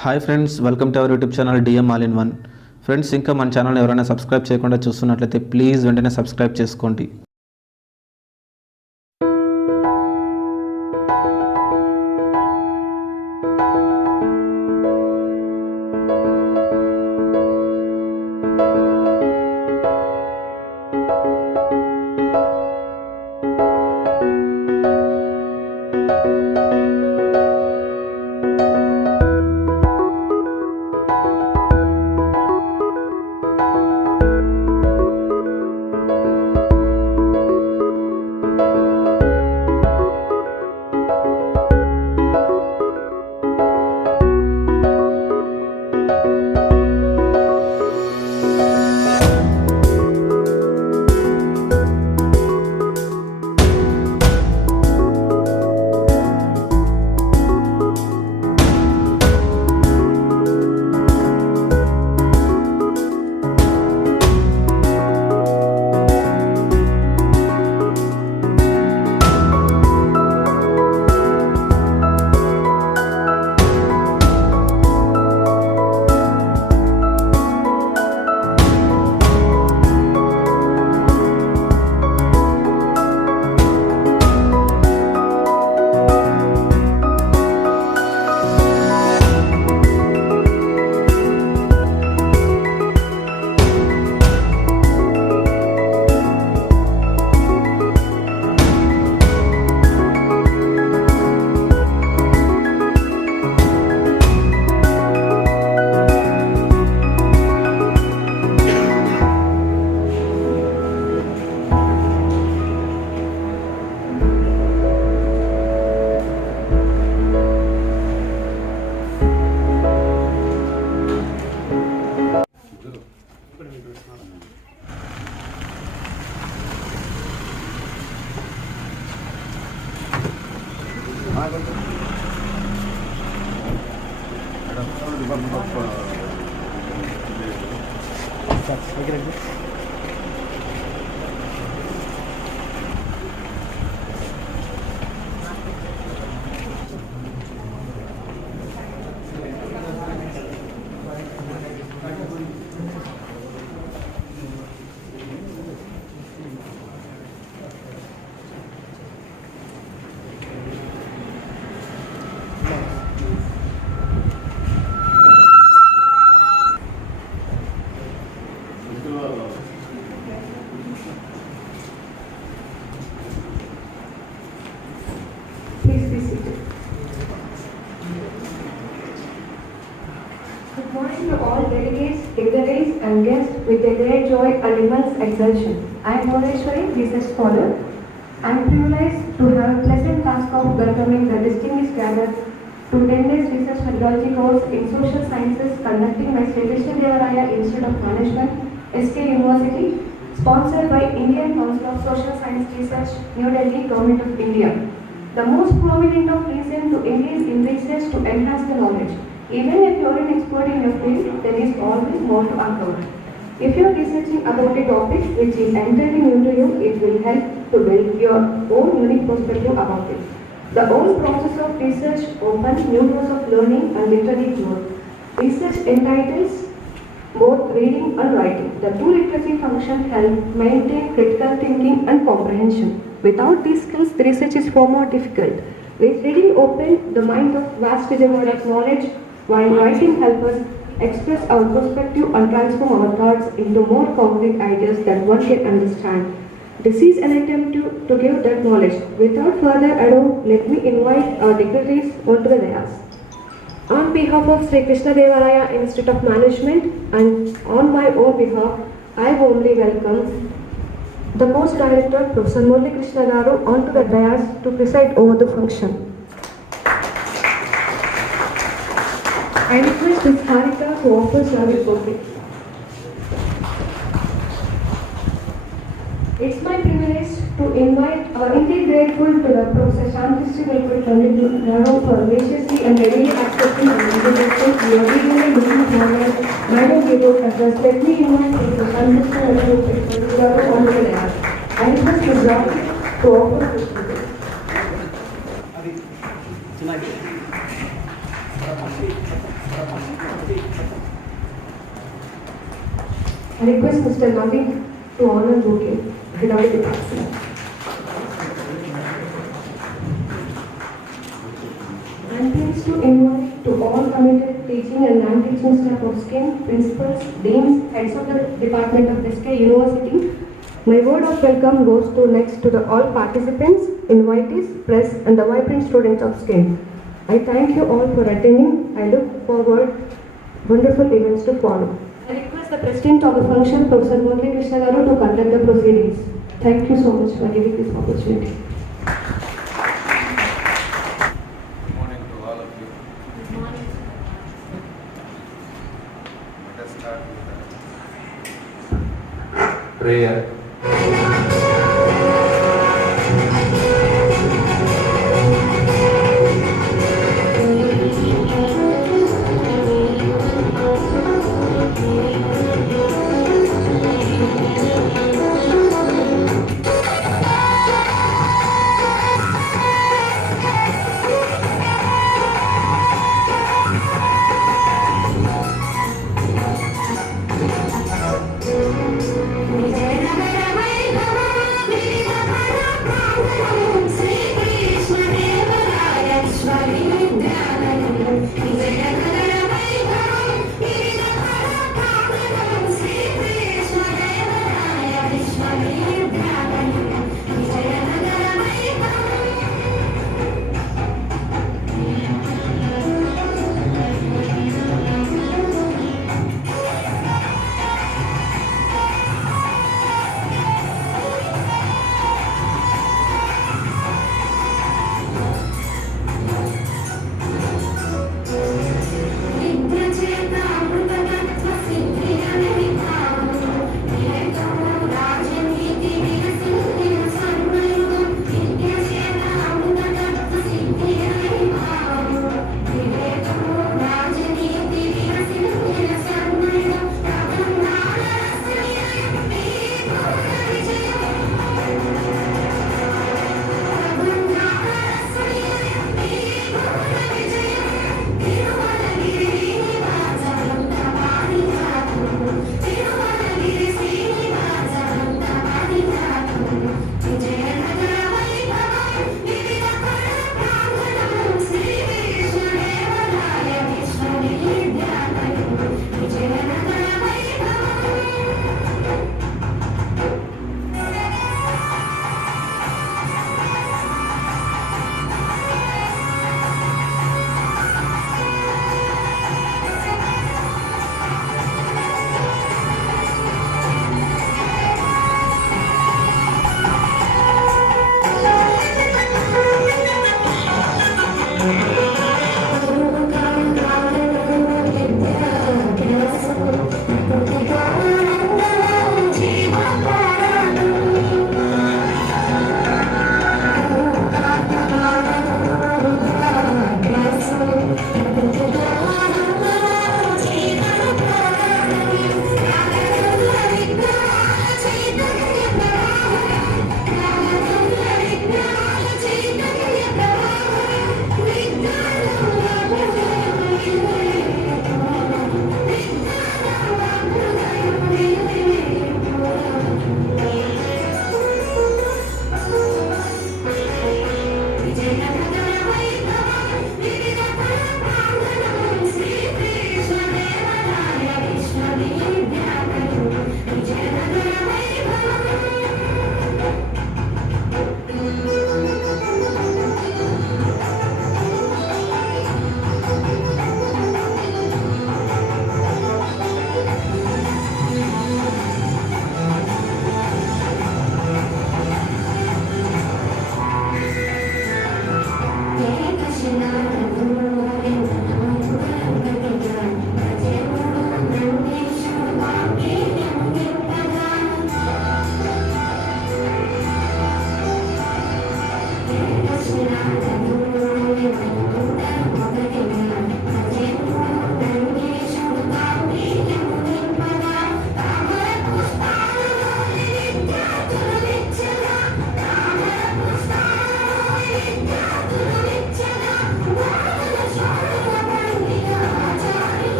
Hi friends, welcome to our YouTube channel DM all in one. Friends, ఇంకా మన channel ఎవరైనా subscribe చేయకుండా చూస్తున్నట్లయితే ప్లీజ్ వెంటనే సబ్స్క్రైబ్ చేసుకోండి. Good morning to all delegates, dignitaries and guests with a great joy and immense exertion. I am SanthiSree, research scholar. I am privileged to have a pleasant task of welcoming the distinguished gathered to 10 days research methodology course in social sciences conducting by Krishna Institute of Management, SK University, sponsored by Indian Council of Social Science Research, New Delhi, Government of India. The most prominent of reason to engage in research to enhance the knowledge. Even if you are an expert in your field, there is always more to uncover. If you are researching about a topic which is entirely new to you, it will help to build your own unique perspective about it. The whole process of research opens new doors of learning and literary growth. Research entitles both reading and writing. The two literacy functions help maintain critical thinking and comprehension. Without these skills, the research is far more difficult. Reading opens the mind of vast reservoir of knowledge, while writing helps us express our perspective and transform our thoughts into more concrete ideas that one can understand. This is an attempt to give that knowledge. Without further ado, let me invite our dignitaries onto the dais. On behalf of Sri Krishna Institute of Management and on my own behalf, I warmly welcome the course director, Prof. Ramakrishna Garu, onto the dais to preside over the function. I request Ms. Harika to offer service topic. It's my privilege to invite indeed grateful to the Prof.Santisree Pandit Garu for graciously and readily accepting the invitation. We are eagerly looking forward. Madam Garu, let me invite Prof.Santisree Pandit Garu on the dais. I request Ms. Garu to offer this topic. I request Mr. Naveen to honor bouquet, head of the department. I am pleased to invite to all committed teaching and non-teaching staff of SKIM, principals, deans, heads of the Department of SK University. My word of welcome goes to next to the all participants, invitees, press and the vibrant students of SKIM. I thank you all for attending. I look forward wonderful events to follow. I request the President of the function, Prof. Ramakrishna Garu, to conduct the proceedings. Thank you so much for giving this opportunity. Good morning to all of you. Good morning. Let us start with prayer.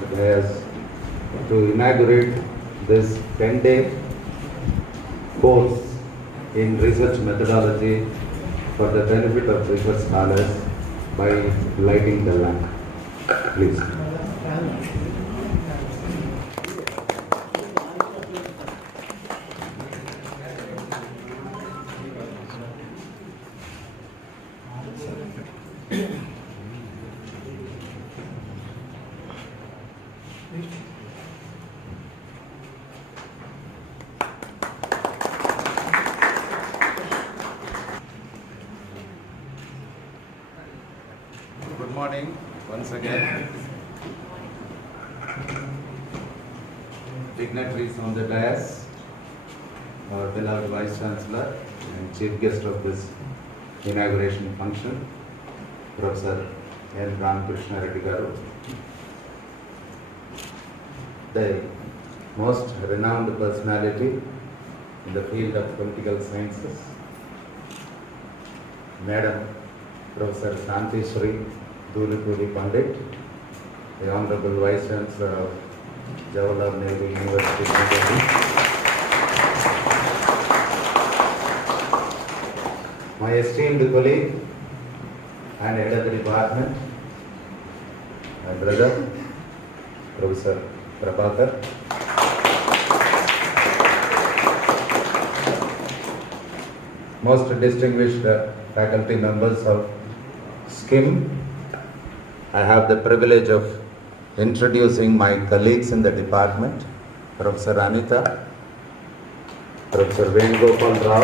the dais to inaugurate this 10-day course in research methodology for the benefit of research scholars by lighting the lamp. Please. Good morning once again. Dignitaries on the dais, our beloved Vice Chancellor and Chief Guest of this inauguration function, Professor Ramakrishna Reddy Garu, the most renowned personality in the field of political sciences, Madam Professor SanthiSree, Dulipudi Pandit, the Honorable Vice Chancellor of Jawaharlal Nehru University, New Delhi, my esteemed colleague and head of the department, my brother, Professor Prabhakar, most distinguished faculty members of SKIM. I have the privilege of introducing my colleagues in the department, Professor Anita, Professor Venugopal Rao,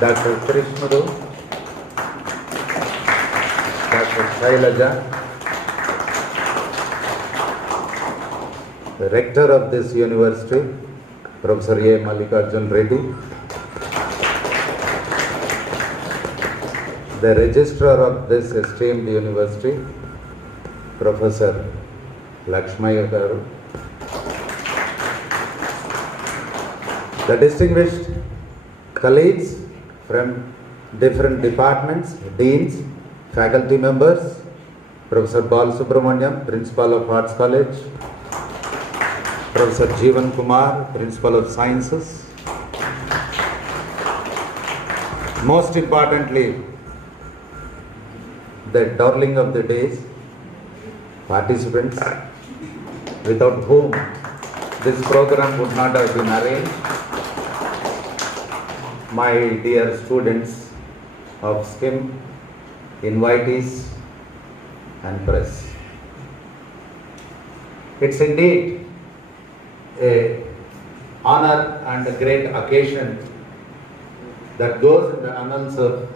Dr. Krishnaru, Dr. Shailaja, the rector of this university, Professor A. Mallikarjun Reddy, the registrar of this esteemed university, Professor Lakshmaya Garu, the distinguished colleagues from different departments, deans, faculty members, Professor Balasubramaniam, Principal of Arts College, Professor Jeevan Kumar, Principal of Sciences, most importantly, the darling of the days, participants, without whom this program would not have been arranged, my dear students of SKIM, invitees and press. It's indeed a honor and a great occasion that goes in the annals of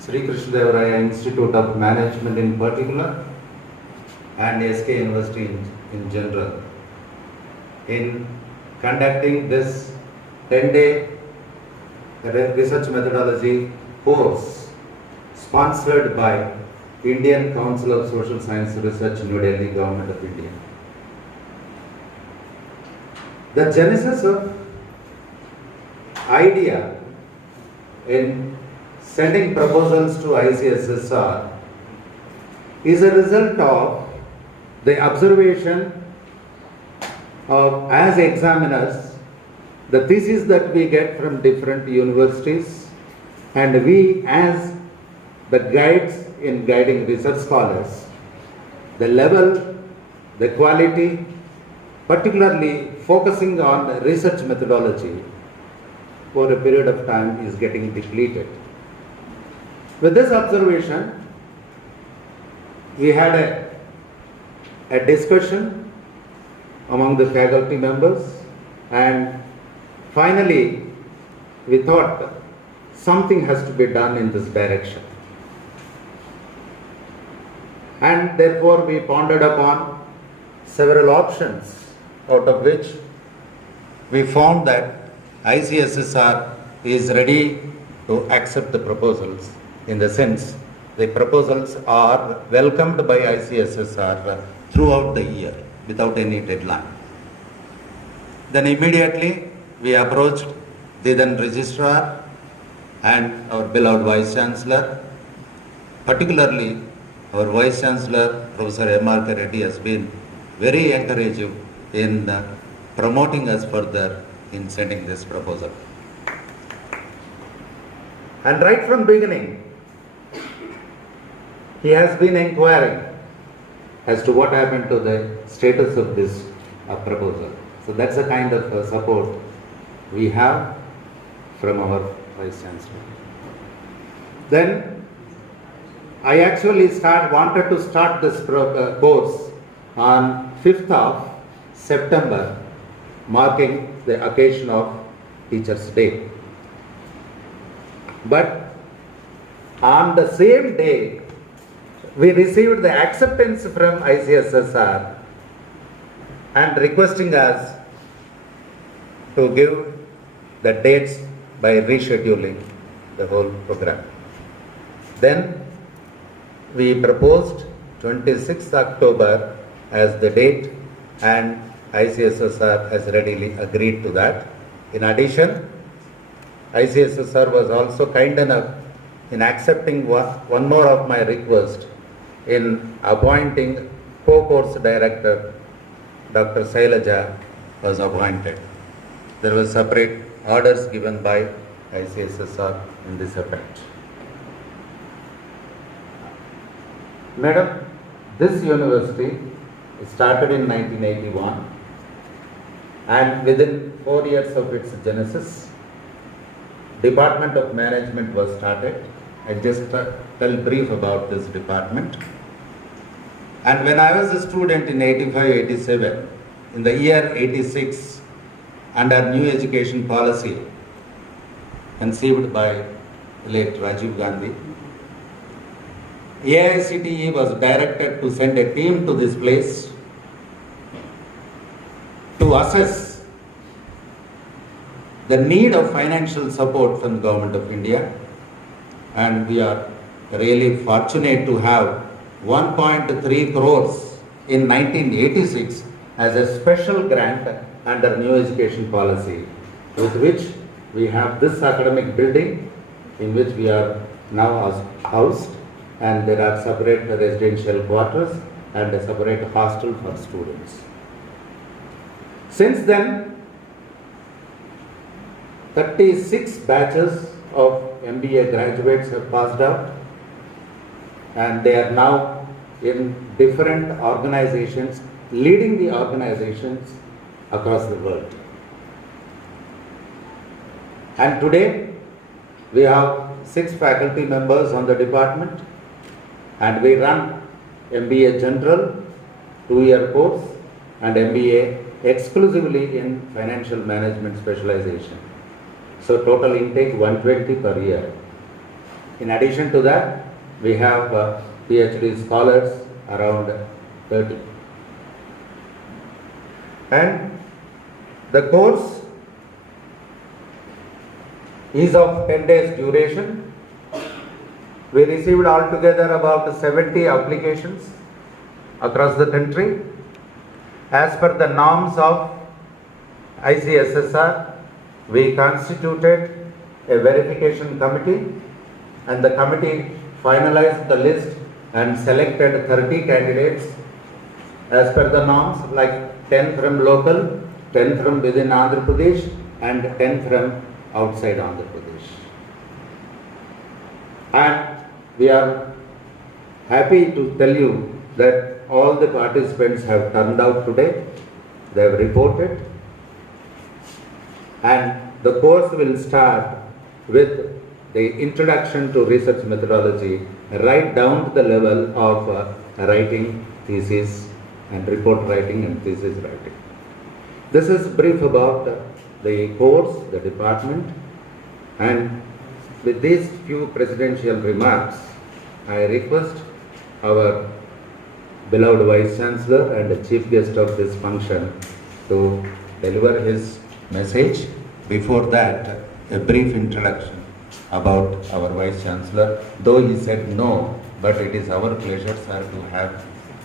Sri Krishna Deva Raya Institute of Management in particular and SK University in general in conducting this 10-day research methodology course sponsored by Indian Council of Social Science Research, New Delhi, Government of India. The genesis of idea in sending proposals to ICSSR is a result of the observation of, as examiners, the thesis that we get from different universities, and we as the guides in guiding research scholars, the level, the quality, particularly focusing on research methodology for a period of time is getting depleted. With this observation, we had a discussion among the faculty members, and finally we thought something has to be done in this direction. And therefore we pondered upon several options, out of which we found that ICSSR is ready to accept the proposals, in the sense the proposals are welcomed by ICSSR throughout the year without any deadline. Then immediately we approached the then registrar and our beloved Vice Chancellor, particularly our Vice Chancellor, Professor M.R. Reddy, has been very encouraging in promoting us further in sending this proposal. And right from beginning, he has been inquiring as to what happened to the status of this proposal. So that's the kind of support we have from our Vice Chancellor. Then I actually wanted to start this course on 5th of September, marking the occasion of Teachers' Day. But on the same day, we received the acceptance from ICSSR and requesting us to give the dates by rescheduling the whole program. Then we proposed 26th October as the date, and ICSSR has readily agreed to that. In addition, ICSSR was also kind enough in accepting one more of my request in appointing co-course director. Dr. Sailaja was appointed. There were separate orders given by ICSSR in this effect. Madam, this university started in 1981, and within 4 years of its genesis, Department of Management was started. I just tell brief about this department. And when I was a student in 85-87, in the year 86, under new education policy conceived by late Rajiv Gandhi, AICTE was directed to send a team to this place to assess the need of financial support from the Government of India, and we are really fortunate to have 1.3 crores in 1986 as a special grant under new education policy, with which we have this academic building in which we are now housed, and there are separate residential quarters and a separate hostel for students. Since then, 36 batches of MBA graduates have passed out, and they are now in different organizations, leading the organizations across the world. And today, we have 6 faculty members on the department, and we run MBA General 2-year course and MBA exclusively in financial management specialization. So total intake 120 per year. In addition to that, we have PhD scholars around 30. And the course is of 10 days duration. We received altogether about 70 applications across the country. As per the norms of ICSSR, we constituted a verification committee, and the committee finalized the list and selected 30 candidates as per the norms, like 10 from local, 10 from within Andhra Pradesh, and 10 from outside Andhra Pradesh. And we are happy to tell you that all the participants have turned out today. They have reported, and the course will start with the introduction to research methodology right down to the level of writing thesis and report writing and thesis writing. This is brief about the course, the department, and with these few presidential remarks, I request our beloved Vice Chancellor and the Chief Guest of this function to deliver his message. Before that, a brief introduction about our Vice Chancellor, though he said no, but it is our pleasure, sir,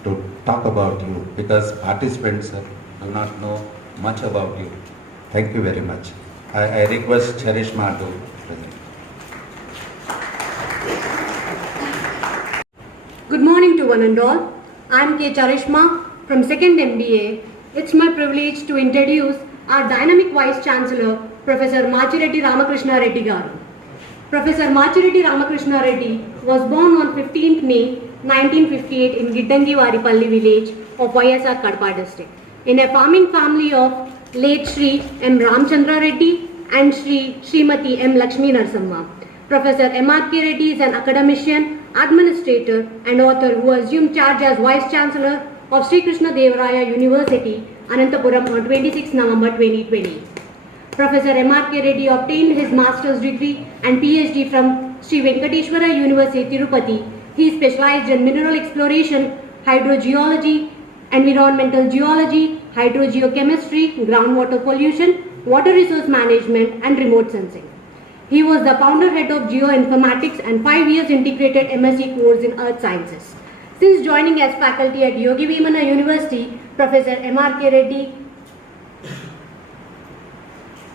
to talk about you, because participants do not know much about you. Thank you very much. I request Charishma to present. Good morning to one and all. I am K. Charishma from 2nd MBA. It's my privilege to introduce our dynamic Vice Chancellor, Professor Machi Ramakrishna Reddy Garu. Professor Machi Ramakrishna Reddy was born on 15th May 1958 in Giddangi Varipalli village of YSR Kadapa district, in a farming family of late Shri M. Ramchandra Reddy and Srimati M. Lakshmi Narsamma. Professor M.R.K. Reddy is an academician, administrator and author who assumed charge as Vice Chancellor of Sri Krishna Devaraya University, Ananthapuram on 26 November 2020. Professor M.R.K. Reddy obtained his master's degree and PhD from Sri Venkateshwara University, Tirupati. He specialized in mineral exploration, hydrogeology, environmental geology, hydrogeochemistry, groundwater pollution, water resource management and remote sensing. He was the founder head of geoinformatics and 5 years integrated MSc course in earth sciences. Since joining as faculty at Yogi Vemana University, Professor M.R.K. Reddy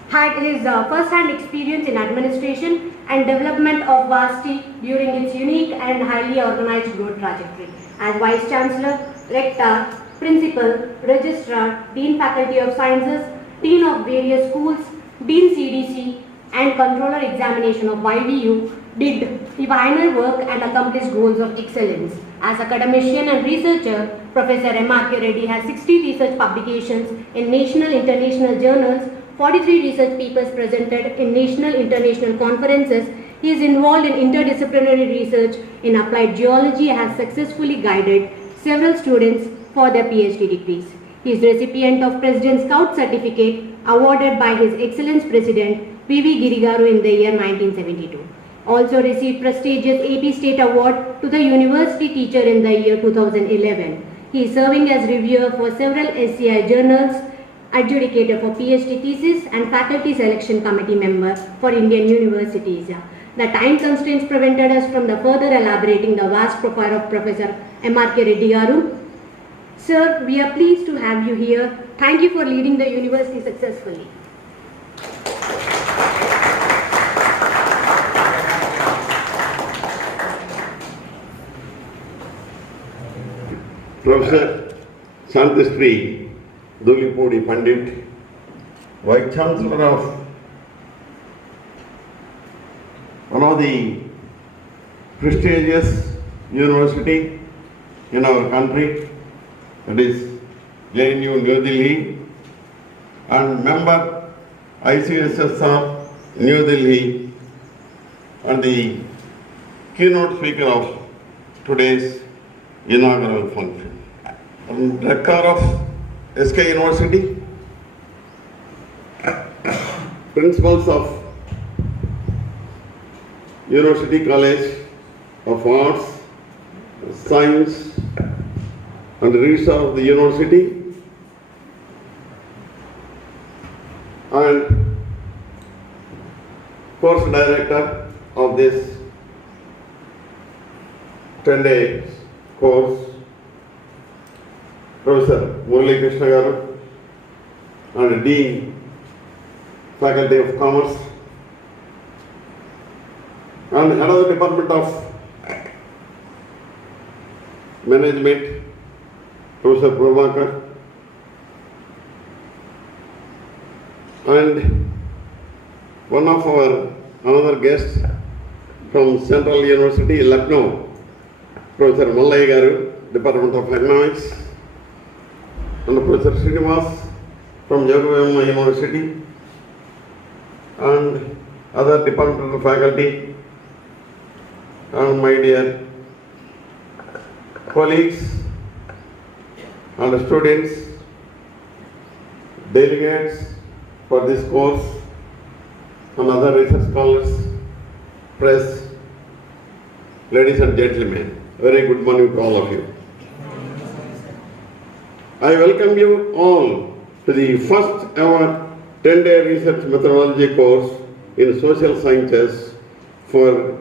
had his first-hand experience in administration and development of Vasti during its unique and highly organized growth trajectory. As Vice Chancellor, Rector, Principal, Registrar, Dean Faculty of Sciences, Dean of various schools, Dean CDC, and Controller Examination of YVU, did pioneer work and accomplished goals of excellence. As academician and researcher, Professor M.R.K. Reddy has 60 research publications in national international journals, 43 research papers presented in national international conferences. He is involved in interdisciplinary research in applied geology and has successfully guided several students for their PhD degrees. He is recipient of President's Scout Certificate awarded by His Excellence President P.V. Girigaru in the year 1972. Also received prestigious AP State Award to the University Teacher in the year 2011. He is serving as reviewer for several SCI journals, adjudicator for PhD thesis and faculty selection committee member for Indian universities. The time constraints prevented us from further elaborating the vast profile of Professor M.R.K. Reddy Garu. Sir, we are pleased to have you here. Thank you for leading the university successfully. Professor SanthiSree, Dulipudi Pandit, Vice Chancellor of one of the prestigious university in our country, that is JNU New Delhi, and member icssr New Delhi, and the keynote speaker of today's inaugural function. I'm Rector of SK University, Principals of University College of Arts, Science and Registrar of the University, and Course Director of this 10-day course, Professor Ramakrishna Garu, and Dean, Faculty of Commerce, and another Department of Management, Professor Prabhakar, and one of our another guests from Central University, Lucknow, Professor Mallai Garu, Department of Economics, and Professor Srinivas from Yogi Vemana University, and other departmental faculty, and my dear colleagues and students, delegates for this course, and other research scholars, press, ladies and gentlemen, very good morning to all of you. I welcome you all to the first ever 10-day research methodology course in social sciences for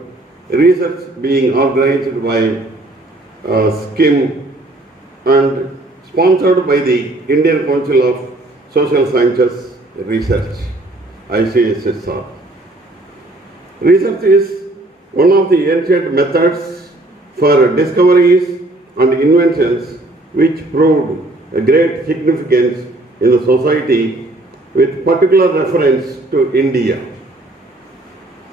research being organized by SKIM and sponsored by the Indian Council of Social Sciences Research, icssr. Research is one of the ancient methods for discoveries and inventions which proved a great significance in the society with particular reference to India.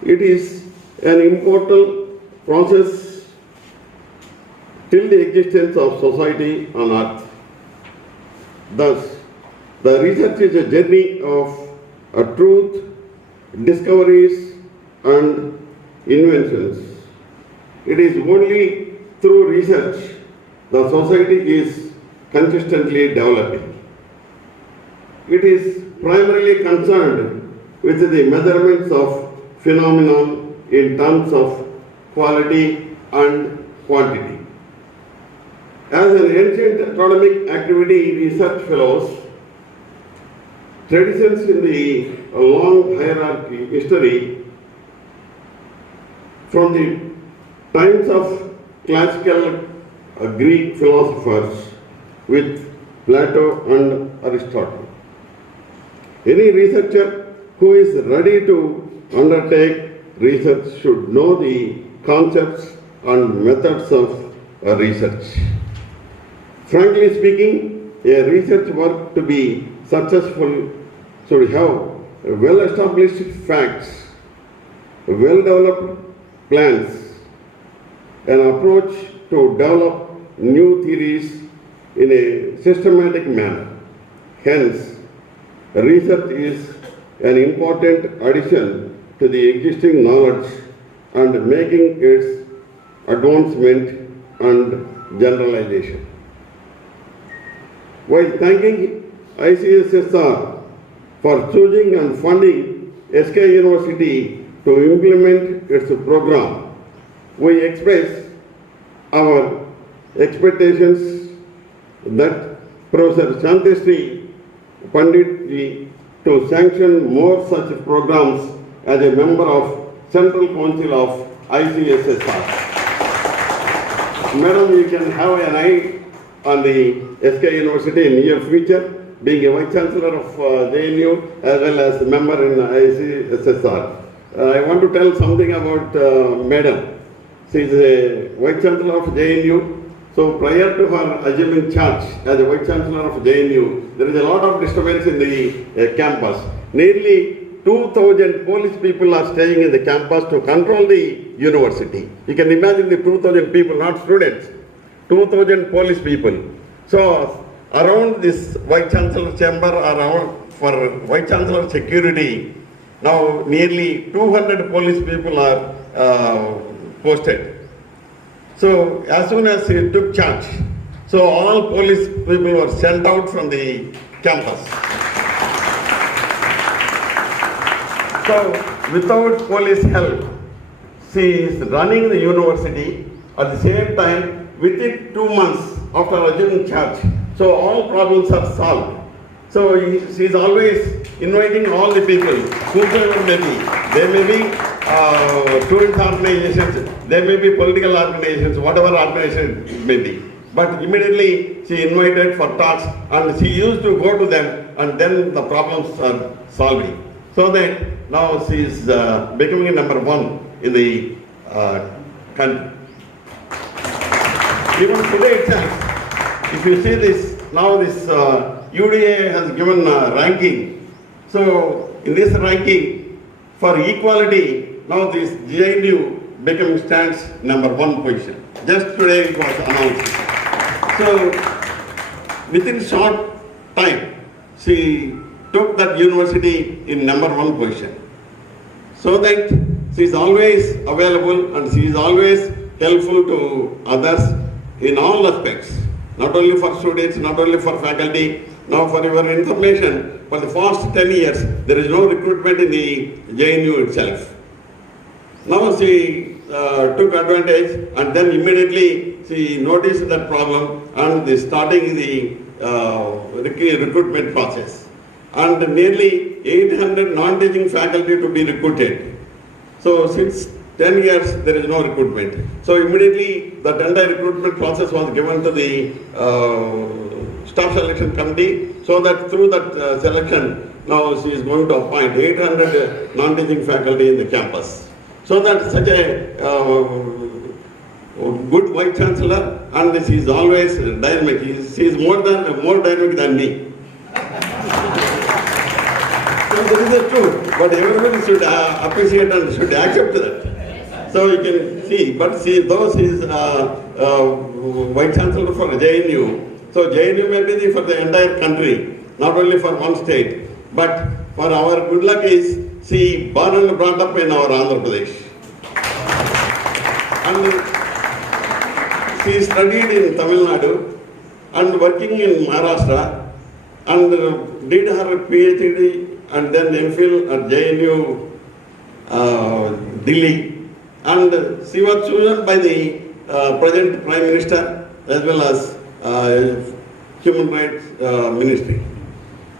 It is an important process till the existence of society on earth. Thus, the research is a journey of truth, discoveries and inventions. It is only through research the society is consistently developing. It is primarily concerned with the measurements of phenomenon in terms of quality and quantity. As an ancient academic activity, research fellows, traditions in the long hierarchy history from the times of classical Greek philosophers with Plato and Aristotle. Any researcher who is ready to undertake research should know the concepts and methods of research. Frankly speaking, a research work to be successful should have well-established facts, well-developed plans, an approach to develop new theories in a systematic manner. Hence, research is an important addition to the existing knowledge and making its advancement and generalization. While thanking ICSSR for choosing and funding SK University to implement its program, we express our expectations that Prof.Santisree, Pandit ji, to sanction more such programs as a member of Central Council of ICSSR. Madam, you can have an eye on the SK University in near future, being a Vice Chancellor of JNU as well as a member in ICSSR. I want to tell something about Madam. She is a Vice Chancellor of JNU. So prior to her assuming charge as a Vice Chancellor of JNU, there is a lot of disturbance in the campus. Nearly 2,000 police people are staying in the campus to control the university. You can imagine the 2,000 people, not students, 2,000 police people. So around this Vice Chancellor chamber, around for Vice Chancellor security, now nearly 200 police people are posted. So as soon as he took charge, so all police people were sent out from the campus. So without police help, she is running the university. At the same time, within 2 months after assuming charge, so all problems are solved. So she is always inviting all the people, whoever may be. They may be student organizations, they may be political organizations, whatever organization it may be. But immediately she invited for talks and she used to go to them and then the problems are solving. So that now she is becoming number one in the country. Even today itself, if you see this, now this UDA has given ranking. So in this ranking, for equality, now this JNU becoming stands number 1 position. Just today it was announced. So within short time, she took that university in number 1 position. So that she is always available and she is always helpful to others in all aspects. Not only for students, not only for faculty. Now for your information, for the past 10 years, there is no recruitment in the JNU itself. Now she took advantage and then immediately she noticed that problem and starting the recruitment process. And nearly 800 non-teaching faculty to be recruited. So since 10 years there is no recruitment. So immediately the entire recruitment process was given to the staff selection committee, so that through that selection, now she is going to appoint 800 non-teaching faculty in the campus. So that such a good Vice Chancellor, and she is always dynamic. She is more dynamic than me. So that is the truth. But everybody should appreciate and should accept that. So you can see, but see, though she is Vice Chancellor for JNU, so JNU may be for the entire country, not only for one state. But for our good luck is, she born and brought up in our Andhra Pradesh. And she studied in Tamil Nadu and working in Maharashtra and did her PhD and then MPhil at JNU Delhi. And she was chosen by the present Prime Minister as well as Human Rights Ministry.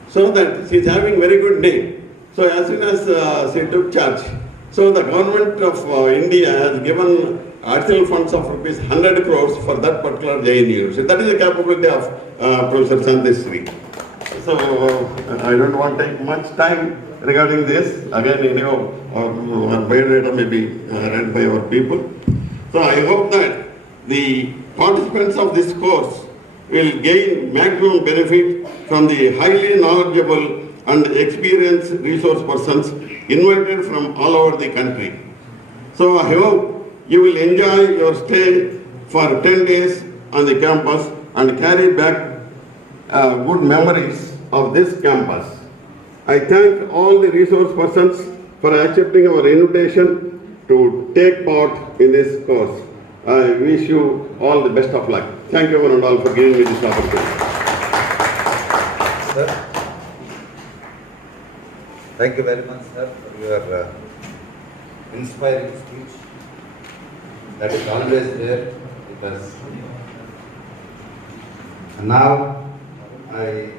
So that she is having very good name. So as soon as she took charge, so the government of India has given additional funds of rupees 100 crores for that particular JNU. So that is the capability of Prof.Santisree. So I don't want to take much time regarding this. Again, our biodata may be read by our people. So I hope that the participants of this course will gain maximum benefit from the highly knowledgeable and experienced resource persons invited from all over the country. So I hope you will enjoy your stay for 10 days on the campus and carry back good memories of this campus. I thank all the resource persons for accepting our invitation to take part in this course. I wish you all the best of luck. Thank you one and all for giving me this opportunity. Sir, thank you very much, sir, for your inspiring speech. That is always there with us. And now I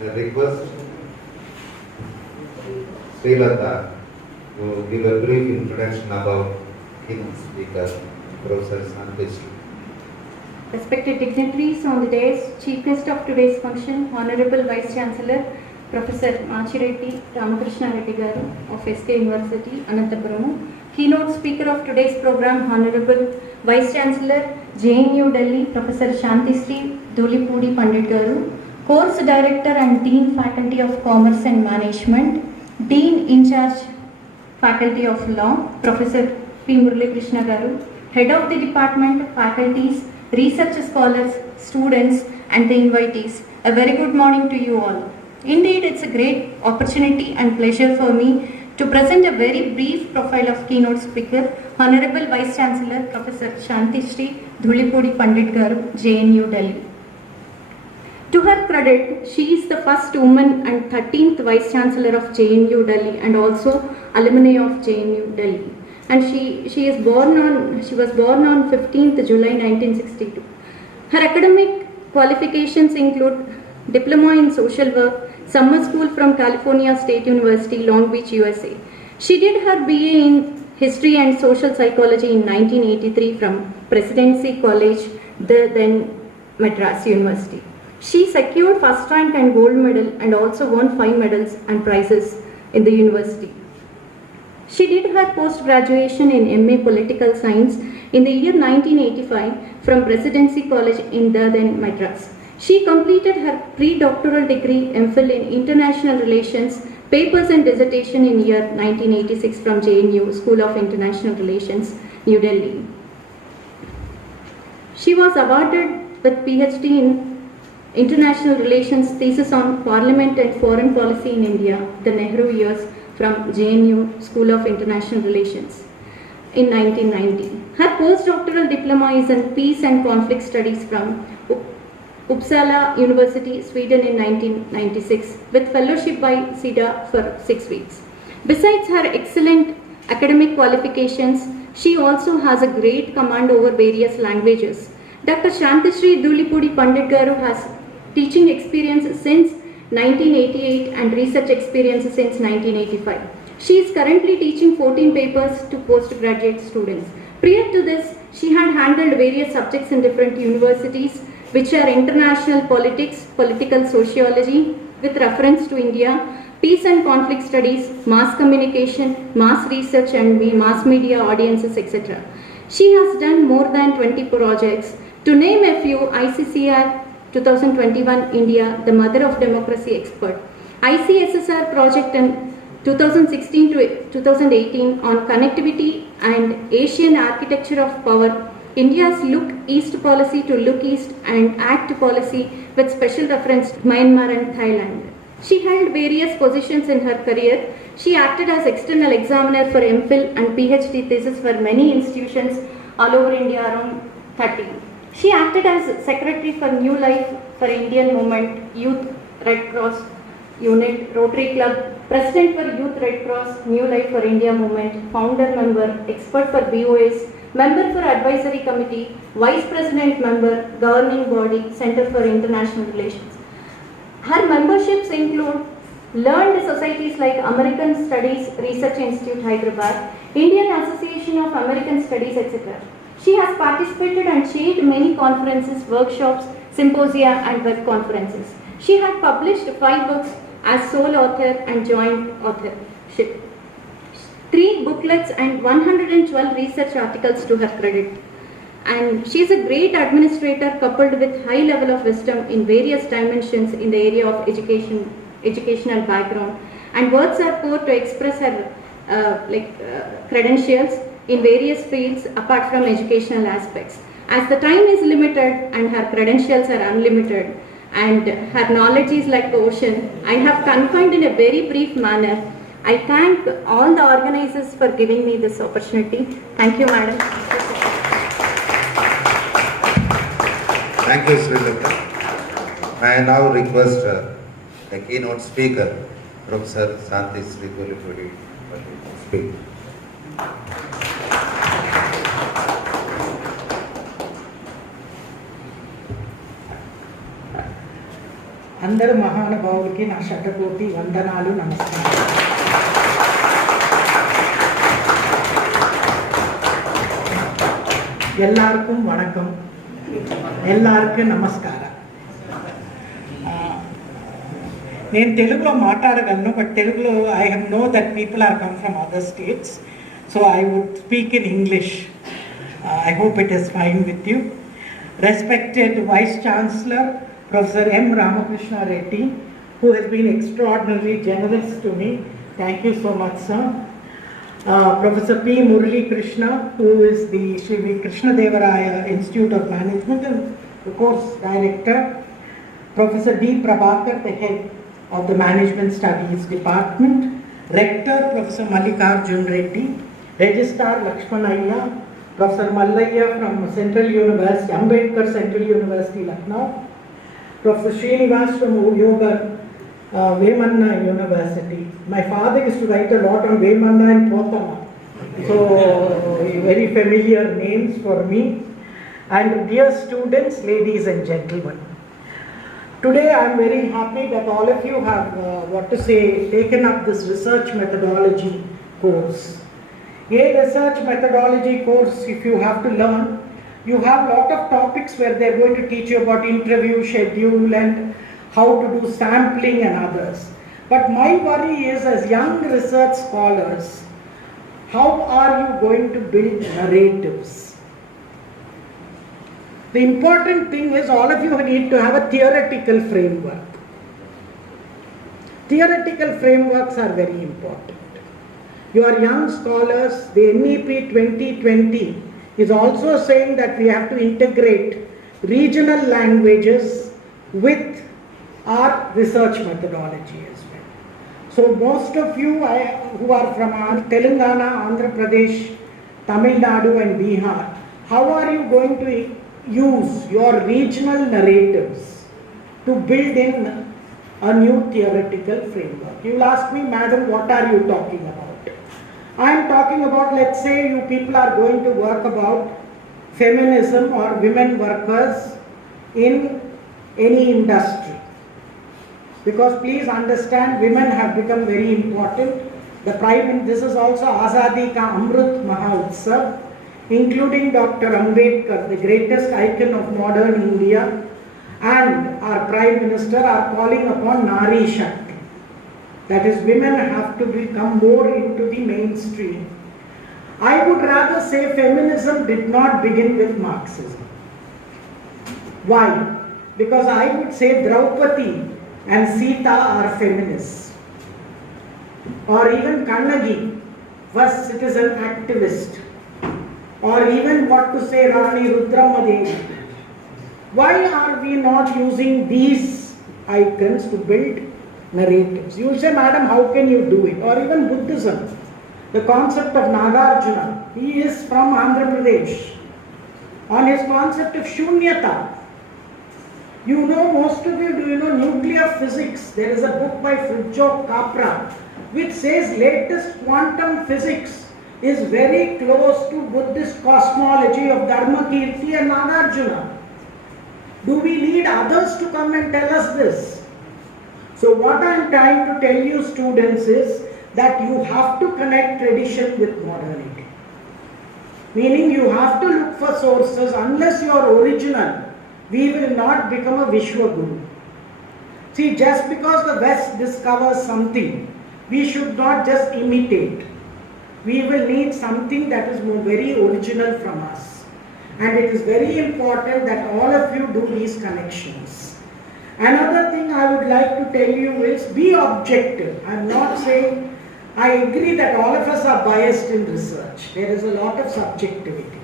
request Srilata to give a brief introduction about keynote speaker, Prof.Santisree. Respected dignitaries on the dais, Chief Guest of today's function, Honorable Vice Chancellor, Professor Machi Reddy, Ramakrishna Reddy Garu of SKU, ANANTHAPURAMU. Keynote speaker of today's program, Honorable Vice Chancellor, Jnudelhi, Professor SanthiSree, Dulipudi Pandit Garu. Course Director and Dean Faculty of Commerce and Management, Dean in charge Faculty of Law, Professor P. Ramakrishna Garu. Head of the Department, Faculties, Research Scholars, Students and the invitees. A very good morning to you all. Indeed, it's a great opportunity and pleasure for me to present a very brief profile of keynote speaker, Honorable Vice Chancellor, Professor SanthiSree, Dulipudi Pandit Garu, JNU Delhi. To her credit, she is the first woman and 13th Vice Chancellor of JNU Delhi and also alumni of JNU Delhi. And she was born on 15th July 1962. Her academic qualifications include Diploma in Social Work, Summer School from California State University, Long Beach, USA. She did her BA in History and Social Psychology in 1983 from Presidency College, then Madras University. She secured first rank and gold medal and also won 5 medals and prizes in the university. She did her post-graduation in MA Political Science in the year 1985 from Presidency College in then Madras. She completed her pre-doctoral degree MPhil in International Relations, Papers and Dissertation in year 1986 from JNU School of International Relations, New Delhi. She was awarded with PhD in International Relations thesis on Parliament and Foreign Policy in India, the Nehru years, from JNU School of International Relations in 1990. Her postdoctoral diploma is in Peace and Conflict Studies from Uppsala University, Sweden in 1996 with fellowship by SIDA for 6 weeks. Besides her excellent academic qualifications, she also has a great command over various languages. Dr. SanthiSree Dulipudi Pandit Garu has teaching experience since 1988 and research experience since 1985. She is currently teaching 14 papers to postgraduate students. Prior to this, she had handled various subjects in different universities, which are international politics, political sociology with reference to India, peace and conflict studies, mass communication, mass research and mass media audiences, etc. She has done more than 20 projects. To name a few, ICCR 2021 India, the Mother of Democracy expert. ICSSR project in 2016 to 2018 on connectivity and Asian architecture of power, India's Look East policy to Look East and Act policy with special reference to Myanmar and Thailand. She held various positions in her career. She acted as external examiner for MPhil and PhD thesis for many institutions all over India, around 30. She acted as secretary for New Life for Indian Movement, Youth Red Cross Unit, Rotary Club, president for Youth Red Cross, New Life for India Movement, founder member, expert for BOS, member for advisory committee, vice president member, governing body, Center for International Relations. Her memberships include learned societies like American Studies Research Institute, Hyderabad, Indian Association of American Studies, etc. She has participated and chaired many conferences, workshops, symposia and web conferences. She had published 5 books as sole author and joint authorship, 3 booklets and 112 research articles to her credit. And she is a great administrator coupled with high level of wisdom in various dimensions in the area of educational background, and words are poor to express her credentials in various fields apart from educational aspects. As the time is limited and her credentials are unlimited and her knowledge is like the ocean, I have confined in a very brief manner. I thank all the organizers for giving me this opportunity. Thank you, madam. Thank you, Srilata. I now request the keynote speaker, Professor SanthiSree Dulipudi, to speak. అందరు మహానుభావులకి నా శతకోటి వందనాలు, నమస్కారం. எல்லாருக்கும் வணக்கம், எல்லாருக்கும் నమస్కారం. నేను తెలుగులో మాట్లాడగలను, బట్ తెలుగులో I have no that people are come from other states, so I would speak in English. I hope it is fine with you. Respected Vice Chancellor Professor M. Ramakrishna Reddy, who has been extraordinarily generous to me. Thank you so much, sir. Professor P. Murali Krishna, who is the Sri Krishna Devaraya Institute of Management and the course director. Professor D. Prabhakar, the head of the Management Studies Department. Rector Professor Mallikarjun Reddy. Registrar Lakshmanayya. Professor Mallayya from Central University, Ambedkar Central University, Lucknow. Professor Srinivas from Yoga, Vemanna University. My father used to write a lot on Vemanna and Potana, so very familiar names for me. And dear students, ladies and gentlemen, today I am very happy that all of you have, taken up this research methodology course. A research methodology course, if you have to learn, you have a lot of topics where they are going to teach you about interview schedule and how to do sampling and others. But my worry is, as young research scholars, how are you going to build narratives? The important thing is all of you need to have a theoretical framework. Theoretical frameworks are very important. You are young scholars. The NEP 2020 is also saying that we have to integrate regional languages with our research methodology as well. So most of you who are from Telangana, Andhra Pradesh, Tamil Nadu and Bihar, how are you going to use your regional narratives to build in a new theoretical framework? You will ask me, madam, what are you talking about? I am talking about, let's say you people are going to work about feminism or women workers in any industry. Because please understand, women have become very important. This is also Azadi Ka Amrit Mahotsav, including Dr. Ambedkar, the greatest icon of modern India, and our Prime Minister are calling upon Nari Shakti. That is, women have to become more into the mainstream. I would rather say feminism did not begin with Marxism. Why? Because I would say Draupadi and Sita are feminists. Or even Kannagi, first citizen activist. Or even what to say Rani Rudramadevi. Why are we not using these icons to build narratives? You say, madam, how can you do it? Or even Buddhism. The concept of Nagarjuna, he is from Andhra Pradesh. On his concept of Shunyata, you know, most of you, do you know nuclear physics? There is a book by Fritjof Capra which says latest quantum physics is very close to Buddhist cosmology of Dharmakirti and Nagarjuna. Do we need others to come and tell us this? So what I am trying to tell you students is that you have to connect tradition with modernity. Meaning you have to look for sources. Unless you are original, we will not become a Vishwa Guru. See, just because the West discovers something, we should not just imitate. We will need something that is very original from us. And it is very important that all of you do these connections. Another thing I would like to tell you is be objective. I am not saying, I agree that all of us are biased in research. There is a lot of subjectivity,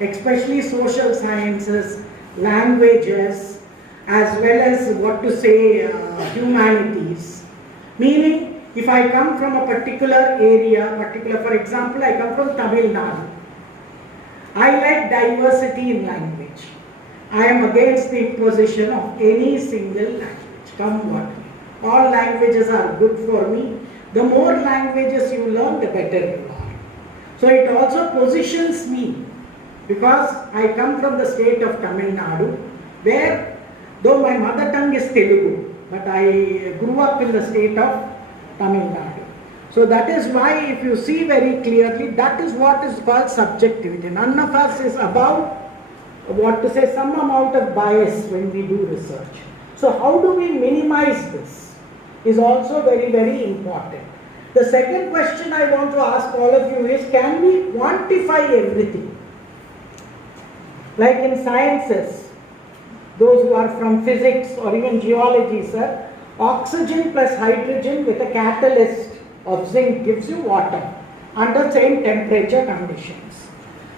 especially social sciences, languages, as well as what to say humanities. Meaning, if I come from a particular area, for example, I come from Tamil Nadu. I like diversity in language. I am against the imposition of any single language, come what may. All languages are good for me. The more languages you learn, the better you are. So it also positions me, because I come from the state of Tamil Nadu, where though my mother tongue is Telugu, but I grew up in the state of Tamil Nadu. So that is why, if you see very clearly, that is what is called subjectivity. None of us is above, what to say, some amount of bias when we do research. So how do we minimize this is also very, very important. The second question I want to ask all of you is, can we quantify everything? Like in sciences, those who are from physics or even geology, sir, oxygen plus hydrogen with a catalyst of zinc gives you water under same temperature conditions.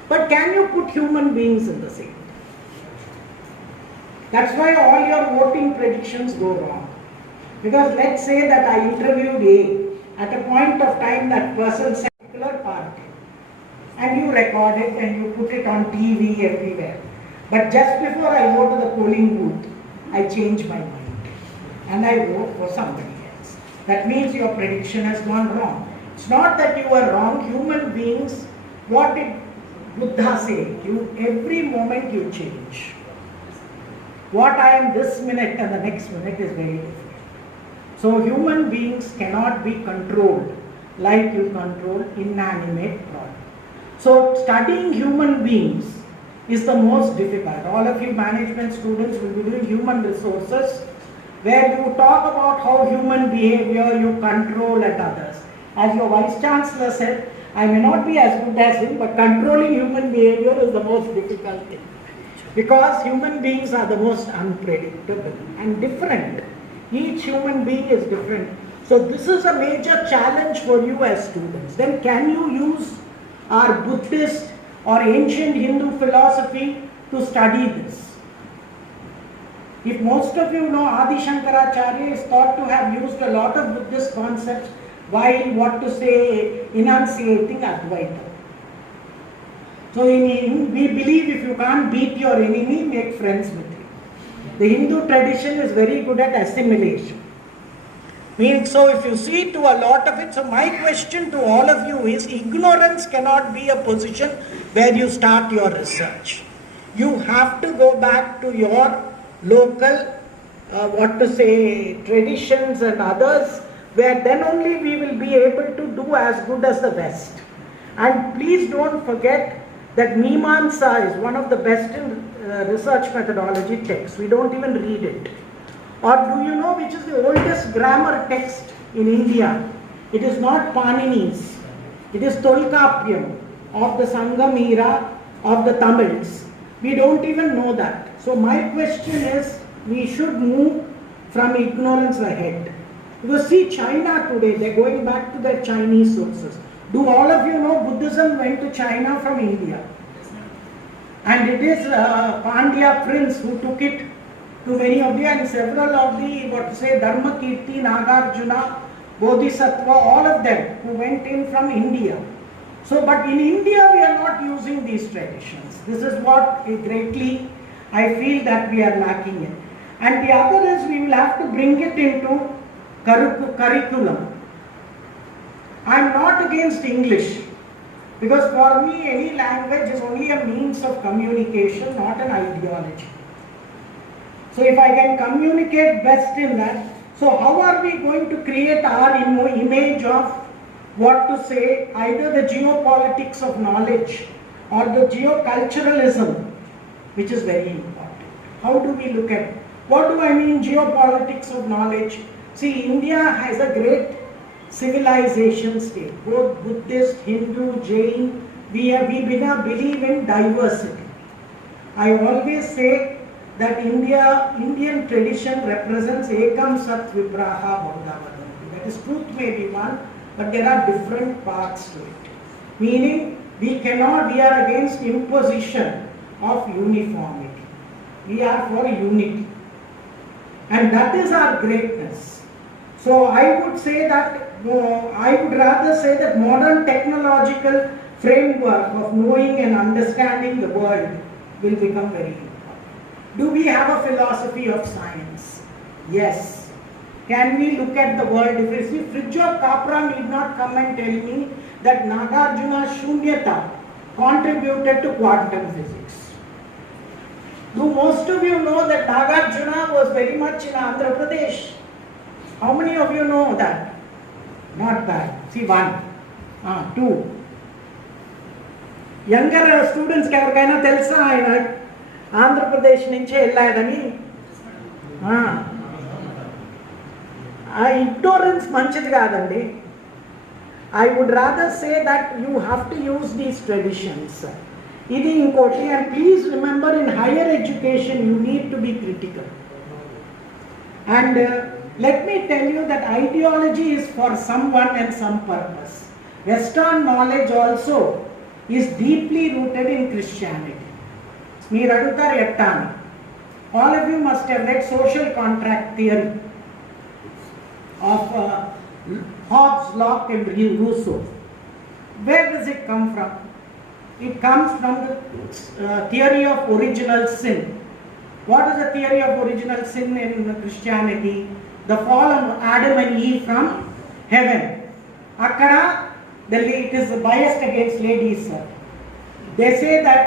But can you put human beings in the same? That's why all your voting predictions go wrong. Because let's say that I interviewed A, at a point of time that person said a particular party, and you record it and you put it on TV everywhere. But just before I go to the polling booth, I change my mind and I vote for somebody else. That means your prediction has gone wrong. It's not that you are wrong. Human beings, what did Buddha say? Every moment you change. What I am this minute and the next minute is very different. So human beings cannot be controlled like you control inanimate product. So studying human beings is the most difficult. All of you management students will be doing human resources, where you talk about how human behavior you control at others. As your Vice Chancellor said, I may not be as good as him, but controlling human behavior is the most difficult thing. Because human beings are the most unpredictable and different. Each human being is different. So this is a major challenge for you as students. Then can you use our Buddhist or ancient Hindu philosophy to study this? If most of you know, Adi Shankaracharya is thought to have used a lot of Buddhist concepts while, what to say, enunciating Advaita. So we believe if you can't beat your enemy, make friends with him. The Hindu tradition is very good at assimilation. So if you see to a lot of it, so my question to all of you is, ignorance cannot be a position where you start your research. You have to go back to your local, traditions and others, where then only we will be able to do as good as the West. And please don't forget that Mimamsa is one of the best in research methodology texts. We don't even read it. Or do you know which is the oldest grammar text in India? It is not Panini's. It is Tolkappiyam. of the Sangam era of the Tamils. We don't even know that. So my question is, we should move from ignorance ahead. Because see, China today, they're going back to their Chinese sources. Do all of you know Buddhism went to China from India? And it is Pandya prince who took it to many of the, and several of the, Dharma Kirti, Nagarjuna, Bodhisattva, all of them who went in from India. So, but in India we are not using these traditions. This is what greatly I feel that we are lacking in. And the other is we will have to bring it into curriculum. I am not against English, because for me any language is only a means of communication, not an ideology. So if I can communicate best in that, so how are we going to create our image of what to say, either the geopolitics of knowledge or the geoculturalism, which is very important. How do we look at, what do I mean geopolitics of knowledge? See, India has a great civilization state, both Buddhist, Hindu, Jain, we believe in diversity. I always say that Indian tradition represents Ekam Sat Vipraha Bodhavadanti. That is, truth may be one, but there are different paths to it. Meaning, we are against imposition of uniformity. We are for unity. And that is our greatness. So I would say that, I would rather say that modern technological framework of knowing and understanding the world will become very important. Do we have a philosophy of science? Yes. Can we look at the world? If you see, Fridtjof Capra need not come and tell me that Nagarjuna's Shunyata contributed to quantum physics. Do most of you know that Nagarjuna was very much in Andhra Pradesh? How many of you know that? Not bad. See, 1. 2. Younger students ఎవరికైనా తెలుసా ఆయన ఆంధ్రప్రదేశ్ నుంచే వెళ్ళాడని? ఆ ignorance మంచిది కాదండి. I would rather say that you have to use these traditions. ఇది ఇంకోటి, and please remember, in higher education you need to be critical. And let me tell you that ideology is for someone and some purpose. Western knowledge also is deeply rooted in Christianity. మీరు అడుగుతారు ఎట్టా అని. All of you must have read social contract theory of Hobbes, Locke and Rousseau. Where does it come from? It comes from the theory of original sin. What is the theory of original sin in Christianity? The fall of Adam and Eve from heaven. Akkada it is biased against ladies. They say that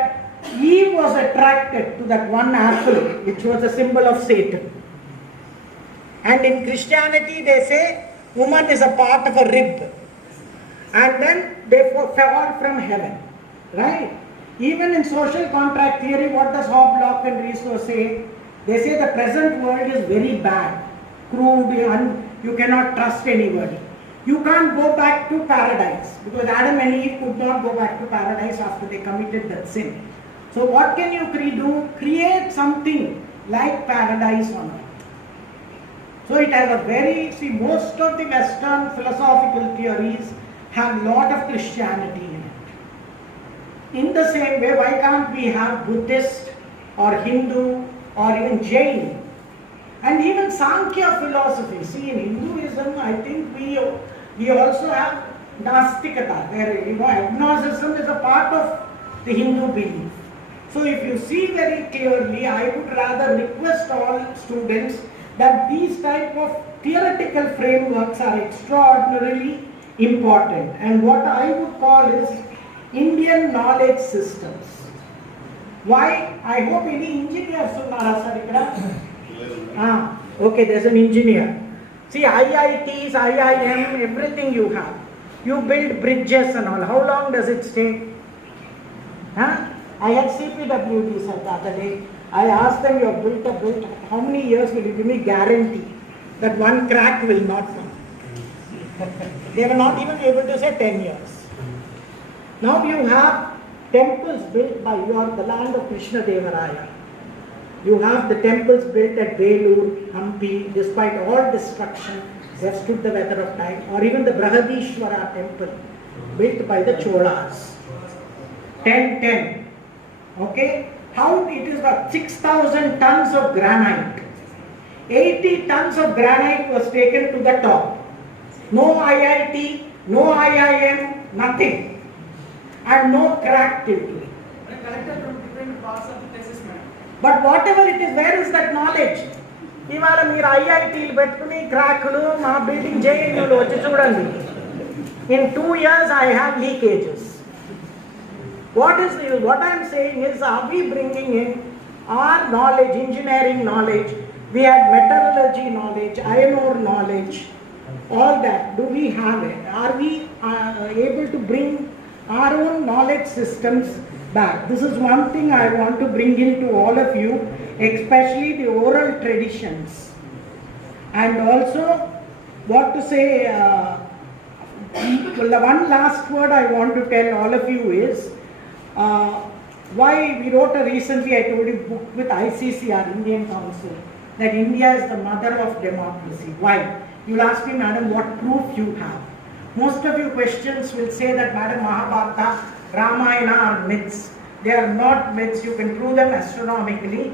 Eve was attracted to that one apple which was a symbol of Satan. And in Christianity they say woman is a part of a rib. And then they fall from heaven. Right? Even in social contract theory, what does Hobbes, Locke and Rousseau say? They say the present world is very bad, crude, and you cannot trust anybody. You can't go back to paradise, because Adam and Eve could not go back to paradise after they committed that sin. So what can you do? Create something like paradise on earth. So it has a most of the Western philosophical theories have a lot of Christianity in it. In the same way, why can't we have Buddhist or Hindu or even Jain? And even Sankhya philosophy. See, in Hinduism, I think we also have Nastikata, where agnosticism is a part of the Hindu belief. So if you see very clearly, I would rather request all students that these type of theoretical frameworks are extraordinarily important. And what I would call is Indian knowledge systems. Why? I hope any engineers unnara sir ikkada? Okay, there's an engineer. See, IITs, IIM, everything you have. You build bridges and all. How long does it stay? I had CPWD sir the other day. I asked them, you have built a bridge, how many years will you give me guarantee that one crack will not come? They were not even able to say 10 years. Now you have temples built by the land of Krishna Devaraya. You have the temples built at Belur, Hampi, despite all destruction, they have stood the weather of time, or even the Brihadishwara temple built by the Cholas. 1010. Okay? How it is about 6,000 tons of granite. 80 tons of granite was taken to the top. No IIT, no IIM, nothing. And no crack till today. But whatever it is, where is that knowledge? ఇవాళ మీరు ఐఐటీలు పెట్టుకుని క్రాక్లు మా building జేఎన్యూలు వచ్చి చూడండి. In 2 years I have leakages. What I am saying is, are we bringing in our knowledge, engineering knowledge? We had metallurgy knowledge, iron ore knowledge, all that. Do we have it? Are we able to bring our own knowledge systems back? This is one thing I want to bring in to all of you, especially the oral traditions. And also, what to say, well, the one last word I want to tell all of you is, why we wrote recently, I told you, book with ICCR, Indian Council, that India is the mother of democracy. Why? You'll ask me, madam, what proof you have? Most of you questions will say that, madam, Mahabharata, Ramayana are myths. They are not myths, you can prove them astronomically.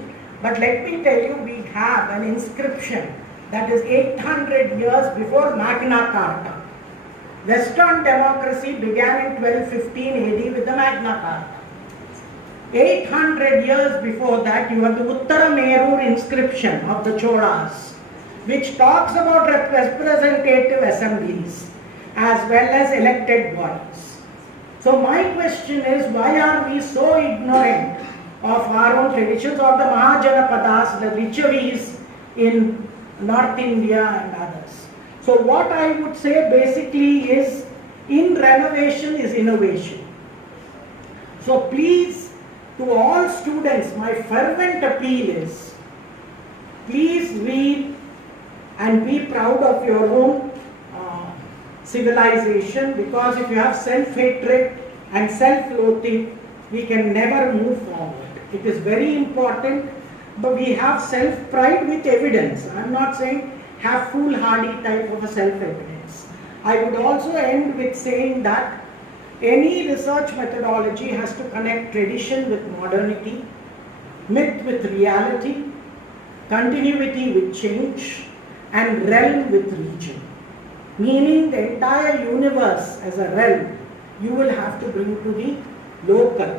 But let me tell you, we have an inscription that is 800 years before Magna Carta. Western democracy began in 1215 AD with the Magna Carta. 800 years before that, you have the Uttaramerur inscription of the Cholas, which talks about representative assemblies as well as elected bodies. So my question is, why are we so ignorant of our own traditions, or the Mahajanapadas, the Lichavis in North India and others? So what I would say basically is, in renovation is innovation. So please, to all students, my fervent appeal is, please read and be proud of your own civilization, because if you have self-hatred and self-loathing, we can never move forward. It is very important, but we have self-pride with evidence. I am not saying have foolhardy type of a self-evidence. I would also end with saying that any research methodology has to connect tradition with modernity, myth with reality, continuity with change, and realm with region. Meaning the entire universe as a realm, you will have to bring to the local,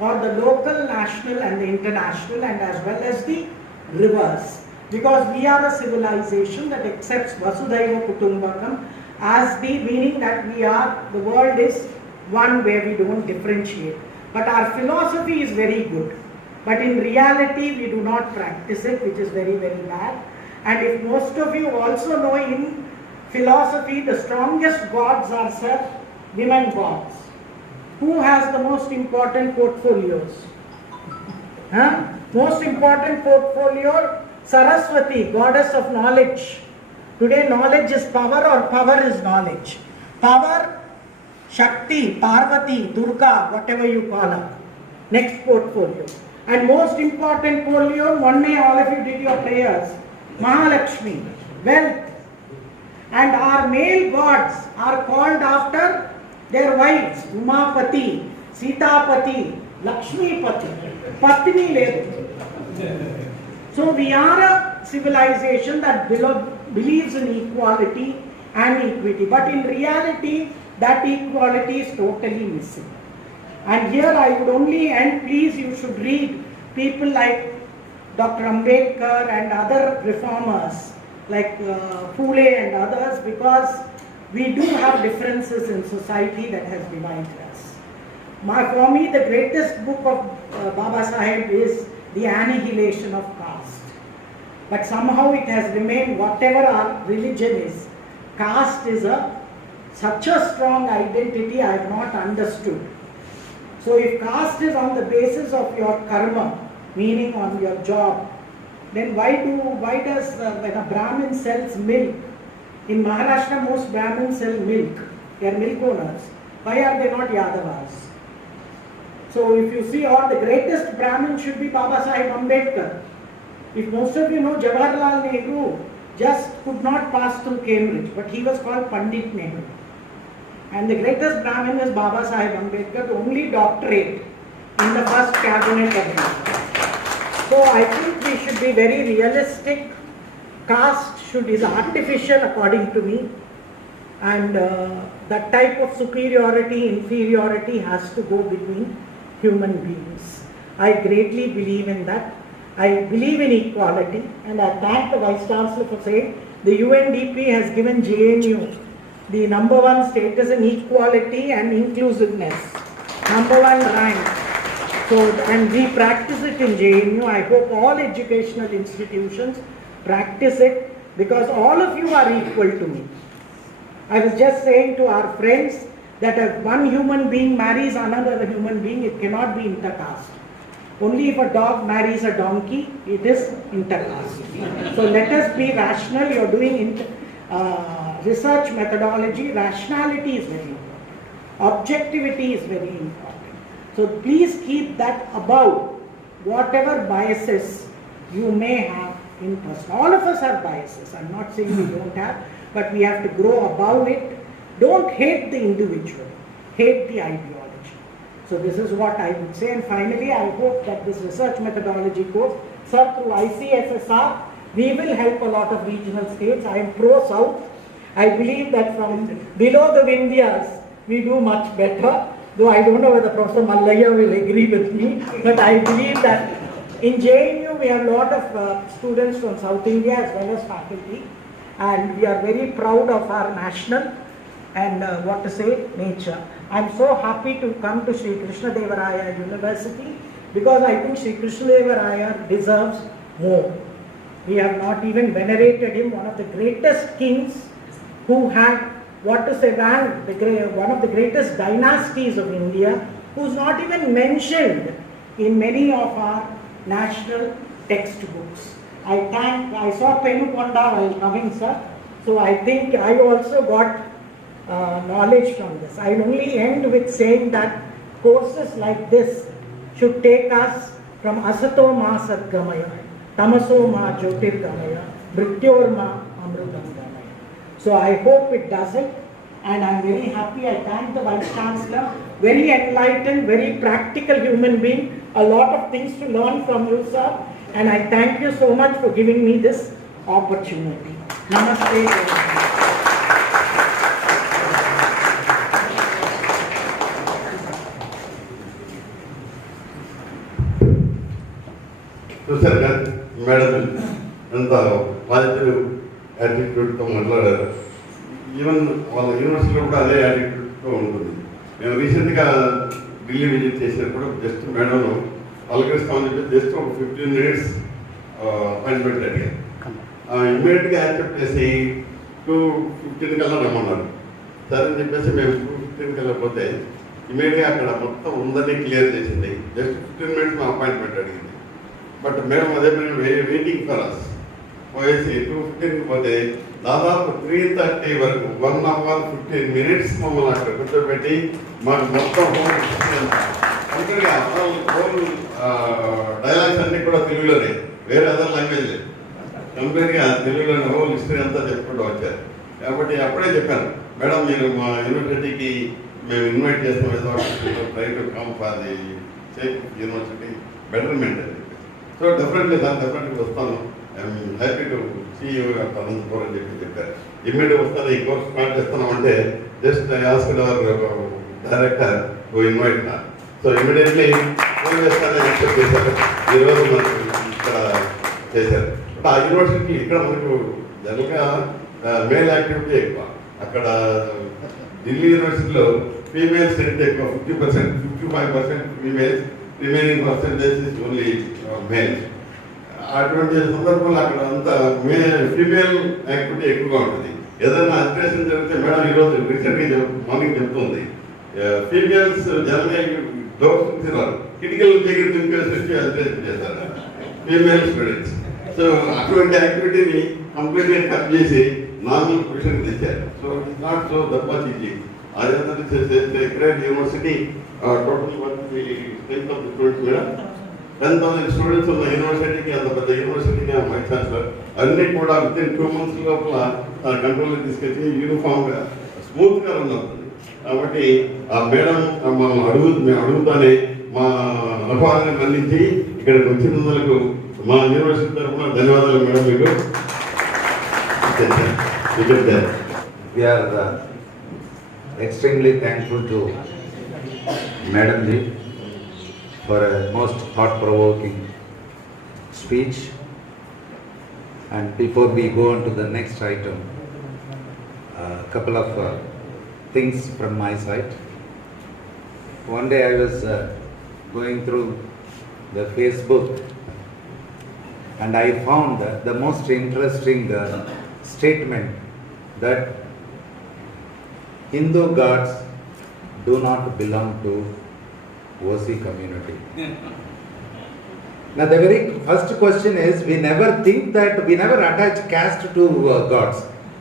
or the local, national and the international, and as well as the reverse. Because we are a civilization that accepts Vasudhaiva Kutumbakam as the meaning that the world is one where we don't differentiate. But our philosophy is very good. But in reality, we do not practice it, which is very, very bad. And if most of you also know, in philosophy, the strongest gods are, sir, women gods. Who has the most important portfolios? Most important portfolio, Saraswati, goddess of knowledge. Today knowledge is power, or power is knowledge. Power, Shakti, Parvati, Durga, whatever you call her. Next portfolio. And most important portfolio, one day all of you did your prayers, Mahalakshmi, wealth. And our male gods are called after their wives, Umapati, Sitapati, Lakshmipati, Patni Ledu. So we are a civilization that believes in equality and equity, but in reality that equality is totally missing. And here I would only end, please, you should read people like Dr. Ambedkar and other reformers like Phule and others, because we do have differences in society that has divided us. For me, the greatest book of Baba Saheb is The Annihilation of Caste. But somehow it has remained, whatever our religion is, caste is such a strong identity I have not understood. So if caste is on the basis of your karma, meaning on your job, then why does when a Brahmin sells milk, in Maharashtra most Brahmins sell milk, they are milk owners, Why are they not Yadavas? So if you see, all the greatest Brahmin should be Baba Sahib Ambedkar. If most of you know, Jawaharlal Nehru just could not pass through Cambridge, but he was called Pandit Nehru. And the greatest Brahmin is Baba Sahib Ambedkar, the only doctorate in the first cabinet of India. So I think we should be very realistic. Caste is artificial according to me, and that type of superiority, inferiority has to go between human beings. I greatly believe in that. I believe in equality, and I thank the Vice Chancellor for saying the UNDP has given JNU the #1 status in equality and inclusiveness, #1 rank. So, and we practice it in JNU. I hope all educational institutions practice it, because all of you are equal to me. I was just saying to our friends that if one human being marries another human being, it cannot be intercaste. Only if a dog marries a donkey, it is intercaste. So let us be rational. You are doing research methodology. Rationality is very important. Objectivity is very important. So please keep that above whatever biases you may have in person. All of us have biases. I'm not saying we don't have, but we have to grow above it. Don't hate the individual. Hate the ideology. So this is what I would say. And finally, I hope that this research methodology course, sir, through ICSSR, we will help a lot of regional states. I am pro-South. I believe that from below the Vindhyas, we do much better. Though I don't know whether Professor Mallayya will agree with me, but I believe that in JNU, we have a lot of students from South India as well as faculty. And we are very proud of our national and nature. I'm so happy to come to Sri Krishna Deva Raya University, because I think Sri Krishna Deva Raya deserves more. We have not even venerated him, one of the greatest kings who had, one of the greatest dynasties of India, who's not even mentioned in many of our national textbooks. I saw Penukonda while coming, sir. So I think I also got knowledge from this. I only end with saying that courses like this should take us from Asato Ma Sadgamaya, Tamaso Ma Jyotirgamaya, Mrityor Ma Amrutam Gamaya. So I hope it does it, and I'm very happy. I thank the Vice Chancellor, very enlightened, very practical human being, a lot of things to learn from you, sir, and I thank you so much for giving me this opportunity. Namaste. చూసారు కదా madam ఎంత positive యాటిట్యూడ్తో మాట్లాడారు. Even వాళ్ళ యూనివర్సిటీలో కూడా అదే యాటిట్యూడ్తో ఉంటుంది. మేము రీసెంట్గా ఢిల్లీ విజిట్ చేసినప్పుడు జస్ట్ మేడం పలకరిస్తామని చెప్పి జస్ట్ ఒక 15 minutes అపాయింట్మెంట్ అడిగారు. ఇమ్మీడియట్గా యాక్సెప్ట్ చేసి 2:15 కల్లా రమ్మన్నారు. సరే అని చెప్పేసి మేము 2:15 కల్లా పోతే ఇమ్మీడియట్గా అక్కడ మొత్తం ఉందని క్లియర్ చేసింది. జస్ట్ 15 minutes మా అపాయింట్మెంట్ అడిగింది. బట్ మేడం అదే వెయిటింగ్ ఫర్ అస్ పోయేసి 2:15కి పోతే దాదాపు 3:30 వరకు 1 hour 15 minutes మమ్మల్ని అక్కడ కూర్చోబెట్టి మాకు మొత్తం కంప్లీట్గా హోల్ డైలాగ్స్ అన్నీ కూడా తెలుగులోనే, వేరే అదర్ లాంగ్వేజ్ లేదు. కంప్లీట్గా తెలుగులోనే హోల్ హిస్టరీ అంతా చెప్పుకుంటూ వచ్చారు. కాబట్టి అప్పుడే చెప్పాను, మేడం మీరు మా యూనివర్సిటీకి మేము ఇన్వైట్ చేస్తాం, ఏదో try to come for the sake university betterment అని చెప్పి. సో డెఫినెట్లీ దాన్ని డెఫినెట్గా వస్తాను. I'm happy to see you Anantapur అని చెప్పారు. ఇమ్మీడియట్ వస్తాను, ఈ కోర్స్ స్టార్ట్ చేస్తున్నామంటే just asked our director to invite నా. సో ఇమ్మీడియట్లీ ఫోన్ చేస్తానని యాక్సెప్ట్ చేశారు. ఈరోజు మనకు ఇక్కడ చేశారు. బట్ ఆ యూనివర్సిటీ ఇక్కడ మనకు జనరల్గా మేల్ యాక్టివిటీ ఎక్కువ. అక్కడ ఢిల్లీ యూనివర్సిటీలో ఫీమేల్ స్ట్రెంత్ ఎక్కువ, 50%, 55% females, remaining percentage is only males. అటువంటి సందర్భంలో అక్కడ అంతా ఫీమేల్ యాక్టివిటీ ఎక్కువగా ఉంటుంది. ఏదైనా అల్ట్రేషన్ జరిగితే మేడం ఈరోజు రీసెంట్గా మార్నింగ్ చెప్తుంది, ఫీమేల్స్ జనరల్గా డోర్స్ తిన్నారు, కిటికీలు దగ్గర దింపేసి అల్ట్రేషన్ చేస్తారు ఫీమేల్ స్టూడెంట్స్. సో అటువంటి యాక్టివిటీని కంప్లీట్గా కట్ చేసి నార్మల్ పొజిషన్కి తెచ్చారు. So it's not so that much easy. It's a great university. Total what the strength of the students, madam? 10,000 students of the university and the university vice chancellor. Only within 2 months of control తీసుకొచ్చి uniform గా smooth గా ఉన్నది కాబట్టి ఆ madam మేము అడుగుతానే మా రఫాన్ని మన్నించి ఇక్కడికి వచ్చినందుకు మా యూనివర్సిటీ తరఫున ధన్యవాదాలు మేడం మీకు. We are extremely thankful to Madam Ji for a most thought-provoking speech. And before we go on to the next item, a couple of things from my side. One day I was going through the Facebook and I found the most interesting statement that Hindu gods do not belong to OC community. Now the very first question is, we never attach caste to gods.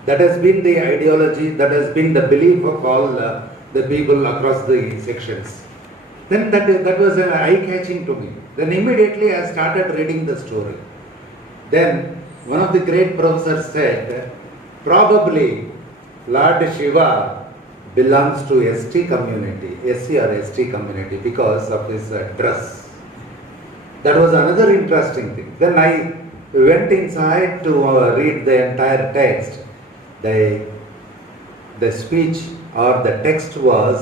That has been the ideology, that has been the belief of all the people across the sections. Then that was eye-catching to me. Then immediately I started reading the story. Then one of the great professors said, probably Lord Shiva belongs to ST community, SC or ST community because of his dress. That was another interesting thing. Then I went inside to read the entire text. The speech or the text was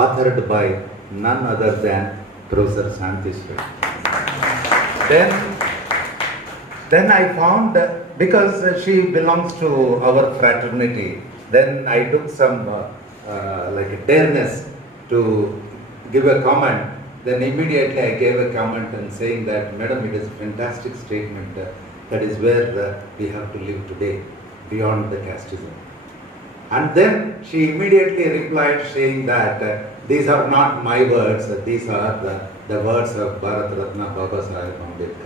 authored by none other than Prof.Santisree. Then I found, because she belongs to our fraternity, then I took some dareness to give a comment. Then immediately I gave a comment and saying that, Madam, it is a fantastic statement. That is where we have to live today, beyond the casteism. And then she immediately replied saying that these are not my words, these are the words of Bharat Ratna Baba Saheb Pandit.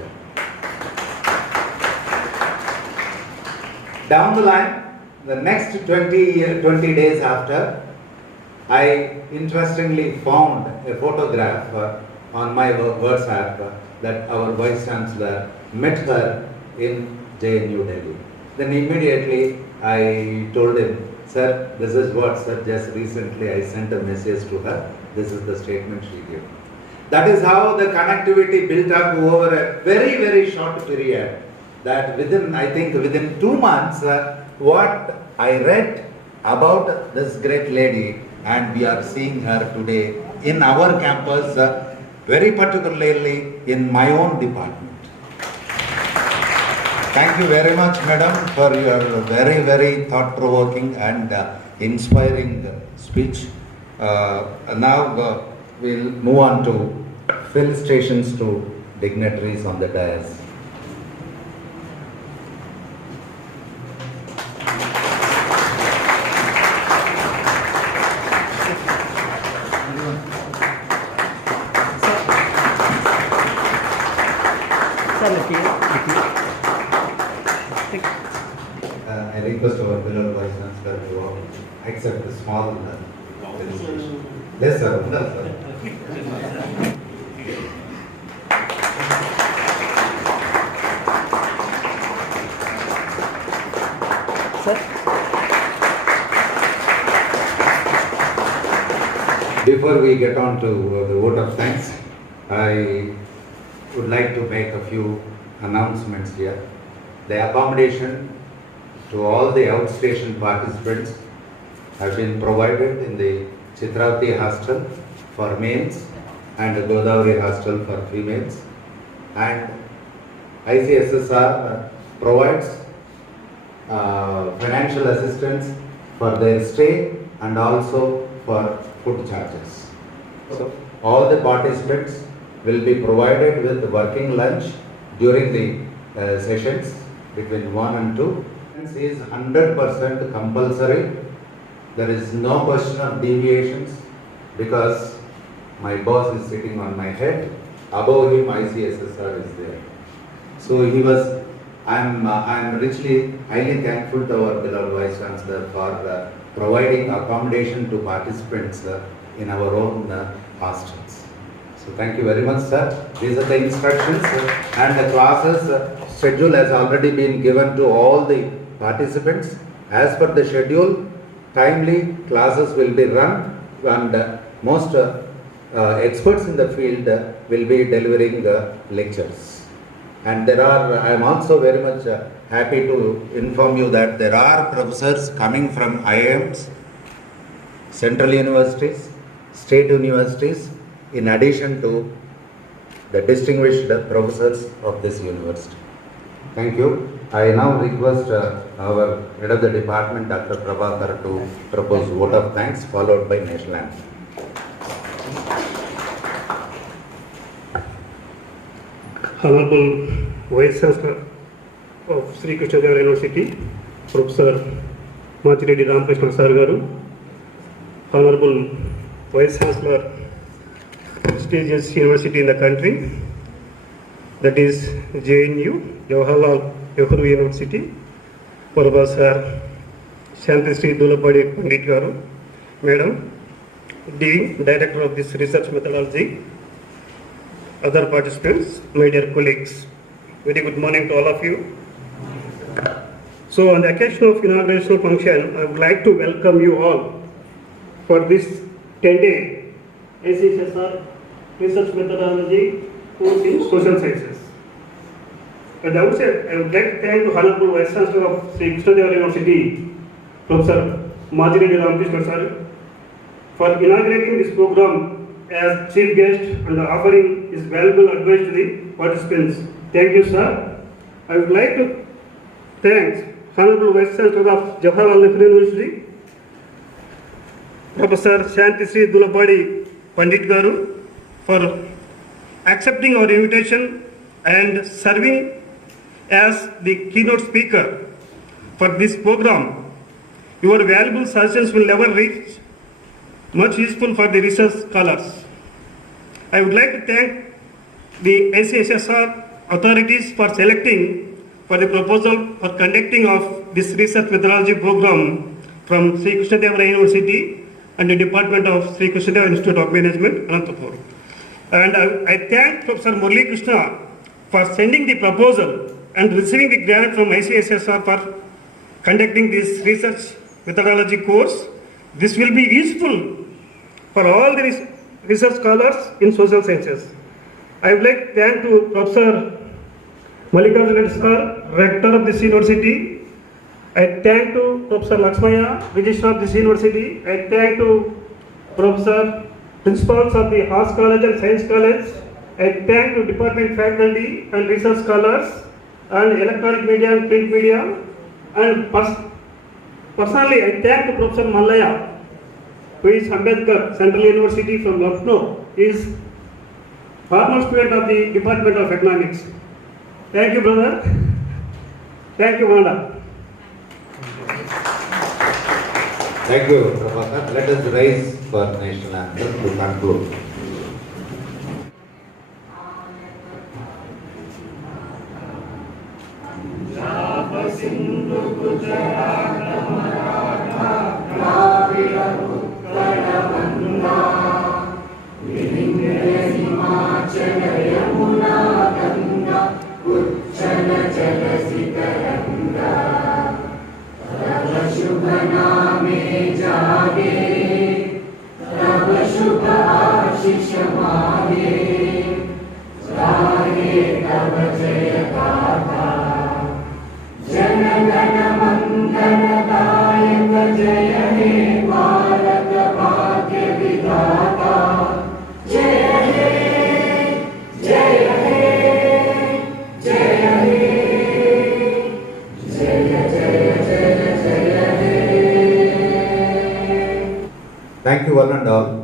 Down the line, the next 20 days after, I interestingly found a photograph on my WhatsApp that our Vice Chancellor met her in New Delhi. Then immediately I told him, sir, this is what, sir, just recently I sent a message to her. This is the statement she gave. That is how the connectivity built up over a very, very short period. That within 2 months, what I read about this great lady, and we are seeing her today in our campus, very particularly in my own department. Thank you very much, madam, for your very, very thought-provoking and inspiring speech. Now we'll move on to felicitations to dignitaries on the dais. I request our beloved Vice Chancellor to accept the small felicitation. Yes, sir. No, sir. Before we get on to the vote of thanks, I would like to make a few announcements here. The accommodation to all the outstation participants have been provided in the Chitravati hostel for males and Godavari hostel for females, and ICSSR provides financial assistance for their stay and also for food charges. So all the participants will be provided with working lunch during the sessions between 1 and 2. It is 100% compulsory. There is no question of deviations because my boss is sitting on my head. Above him, ICSSR is there. So I'm highly thankful to our beloved Vice Chancellor for providing accommodation to participants in our own hostels. So thank you very much, sir. These are the instructions and the classes schedule has already been given to all the participants. As per the schedule, timely classes will be run and most experts in the field will be delivering lectures. And I am also very much happy to inform you that there are professors coming from IIMs, central universities, state universities, in addition to the distinguished professors of this university. Thank you. I now request our head of the department, Dr. Prabhakar, to propose vote of thanks followed by national anthem. Honorable Vice Chancellor of Sri Krishna University, Professor Machi Reddy Ramakrishna Sir Garu, Honorable Vice Chancellor, prestigious university in the country, that is JNU, Jawaharlal Nehru University, Professor SanthiSree Dulipudi Pandit Garu, Madam, Dean, Director of this research methodology, other participants, my dear colleagues, very good morning to all of you. So on the occasion of inauguration function, I would like to welcome you all for this 10-day icssr research methodology course in social sciences. At the outset, I would like to thank the Honorable Vice Chancellor of Sri Krishna University, Professor Machi Reddy Ramakrishna Sir, for inaugurating this program as chief guest and offering his valuable advice to the participants. Thank you, sir. I would like to thank Honorable Vice Chancellor of Jawaharlal Nehru University, Professor SanthiSree Dulipudi Pandit Garu, for accepting our invitation and serving as the keynote speaker for this program. Your valuable suggestions will never reach much useful for the research scholars. I would like to thank the icssr authorities for selecting for the proposal for conducting of this research methodology program from Sri Krishna University and the Department of Sri Krishna Institute of Management, Anantapur. And I thank Professor Murali Krishna for sending the proposal and receiving the grant from icssr for conducting this research methodology course. This will be useful for all the research scholars in social sciences. I would like to thank to Professor Mallikarjuna Sir, Rector of this university. I thank to Professor Lakshmaya, Registrar of this university. I thank to Professor Principals of the Arts College and Science College. I thank to department faculty and research scholars and electronic media and print media. And personally, I thank to Professor Mallaya, who is Ambedkar, Central University from Lucknow. He is former student of the Department of Economics. Thank you, brother. Thank you, Wanda. Thank you, Prabhakar. Let us rise for national anthem to conclude. Thank you one and all.